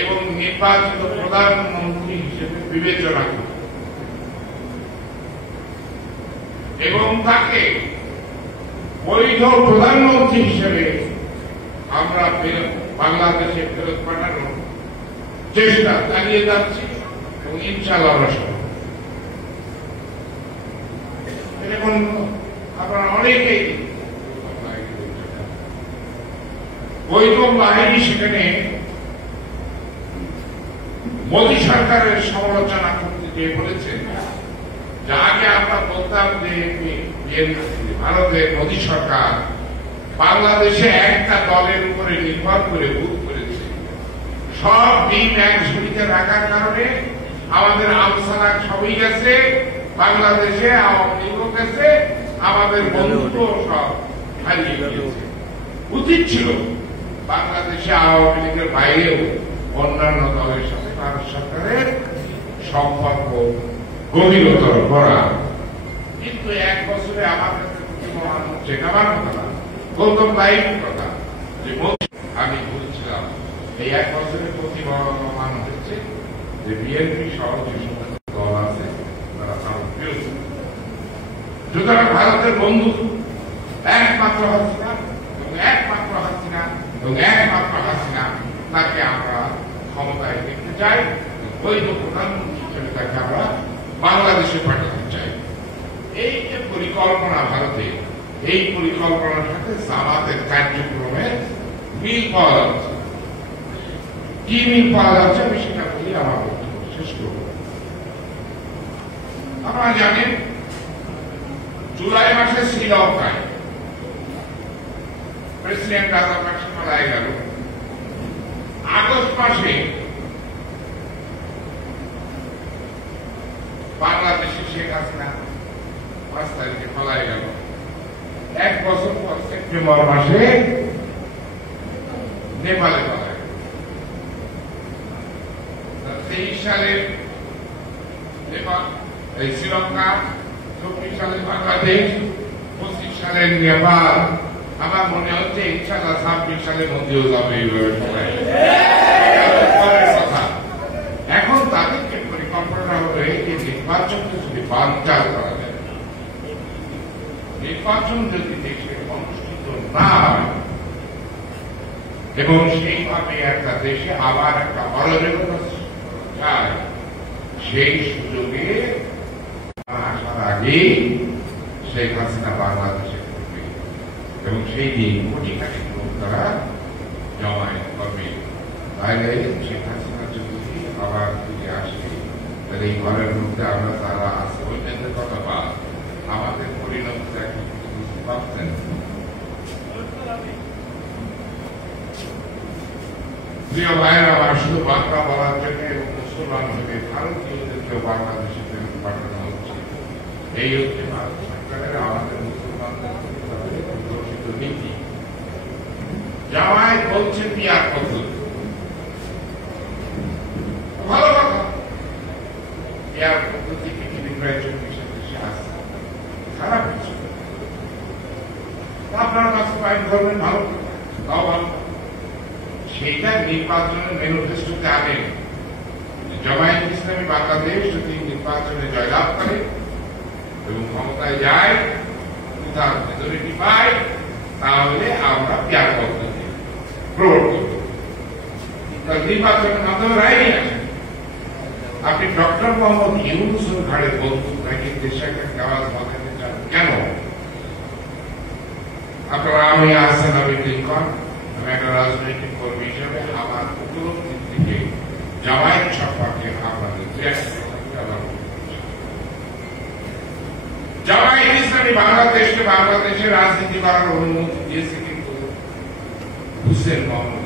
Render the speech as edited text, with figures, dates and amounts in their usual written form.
এবং নির্বাচিত প্রধানমন্ত্রী হিসেবে বিবেচনা করি এবং তাকে বৈধ প্রধানমন্ত্রী হিসেবে আমরা বাংলাদেশে ফেরত পাঠানোর চেষ্টা চালিয়ে যাচ্ছি এবং ইনশাআল্লাহ আমরা সফল। এখন আপনারা অনেকেই বৈধ বাহিনী সেখানে মোদী সরকারের সমালোচনা করতে গিয়ে বলেছেন যে আগে আমরা বলতাম যে ভারতের মোদী সরকার বাংলাদেশে একটা দলের উপরে নির্ভর করে ভোট করেছে, সব ডিম এক ঝুড়িতে রাখার কারণে আমাদের আমসালাক সবই গেছে, বাংলাদেশে আওয়ামী লীগও গেছে, আমাদের বন্ধুত্ব সব হারিয়ে গিয়েছে। উচিত ছিল বাংলাদেশে আওয়ামী লীগের বাইরেও অন্যান্য দলের সাথে ভারত সরকারের সম্পর্ক গভীরতর করা, কিন্তু এক বছরে আমার কাছে প্রতিমান হচ্ছে আমার কথা না, গৌতম ভাইয়ের কথা যে আমি বলছিলাম এই এক বছরে প্রতিমান হচ্ছে যে বিএনপি সহ যে সমস্ত দল আছে তারা ভারত বিরোধী। সুতরাং ভারতের বন্ধু একমাত্র হাসিনা এবং একমাত্র হাসিনা এবং একমাত্র হাসিনা তাকে আমরা ক্ষমতায় দেখতে চাই, বৈধ প্রধানমন্ত্রী হিসেবে তাকে আমরা বাংলাদেশে পাঠাতে চাই। এই যে পরিকল্পনা ভারতে, এই পরিকল্পনার সাথে জামাতের কার্যক্রমের মিল পাওয়া যাচ্ছে। কি মিল পাওয়া যাচ্ছে আমি সেটা বলি, আমার বক্তব্য শেষ করব। আপনারা জানেন জুলাই মাসে শ্রীলঙ্কায় প্রেসিডেন্ট রাজাপাকসে মারা গেল, আগস্ট মাসে বাংলাদেশে শেখ হাসিনা 5 তারিখে পলায় গেল, এক বছর পর সেপ্টেম্বর মাসে নেপালে পলায় গেল। 23 সালে নেপাল, শ্রীলঙ্কা, 24 সালে বাংলাদেশ, 25 সালে নেপাল, আমার মনে হচ্ছে ইনশাআল্লাহ 26 সালের মধ্যেও যাবে এইভাবে সবাই। কথা এখন তাদেরকে পরিকল্পনা হবে যে নির্বাচনকে যদি বানচাল করা যায়, নির্বাচন যদি দেশে অনুষ্ঠিত না হয় এবং সেইভাবে একটা দেশে আবার একটা অরাজকতা যায়, সেই সুযোগে আসার আগেই শেখ হাসিনা বাংলাদেশে করবে এবং সেই দিন কোটি কোটি লোক তারা জমায়েত করবে। তাহলে শেখ হাসিনা যদি আবার ফিরে আসে তাহলে এই ঘরের মধ্যে আমরা তারা আসে ঐক্যের কথা বা আমাদের পরিণতিটা বুঝতে পারছেন। প্রিয় ভাইয়ের আমার শুধু বার্তা বলার জন্য এবং মুসলমান হয়ে ভারতীয়দেরকেও বাংলাদেশে ফেরত পাঠানো হচ্ছে, এই হচ্ছে ভারত সরকারের আমাদের মুসলমানদের প্রদর্শিত নীতি। জামায়াত বলছে পিয়ার পদ্ধতি, ভালো কথা, পিয়ার পদ্ধতি পৃথিবীর প্রায় 40 দেশে আছে, খারাপ কিছু আপনার কাছে পাইন ধরবেন, ভালো তাও ভালো। সেইটা নির্বাচনের ম্যানিফেস্টোতে আনে জামায়াত ইসলামী বাংলাদেশ যদি নির্বাচনে জয়লাভ করে এবং ক্ষমতায় যায়, তার মেজরিটি পায়, তাহলে আমরা পিয়ার পদ্ধতি প্রবর্তন করব। নির্বাচনের মাধ্যমে রায় নিয়ে আসেন। আপনি ডক্টর মোহাম্মদ ইউনূসের ঘাড়ে বন্দুক রেখে দেশে আওয়াজ বাঁধাতে চান কেন? আপনারা আমি আসেন, আমি লিঙ্কন, আমি একটা রাজনৈতিক কর্মী হিসেবে আমার উপলব্ধি থেকে জামায়াত সম্পর্কে আপনাদের জামায়াত ইসলামী বাংলাদেশকে বাংলাদেশের রাজনীতি করার অনুমতি দিয়েছে কিন্তু হুসেন মোহাম্মদ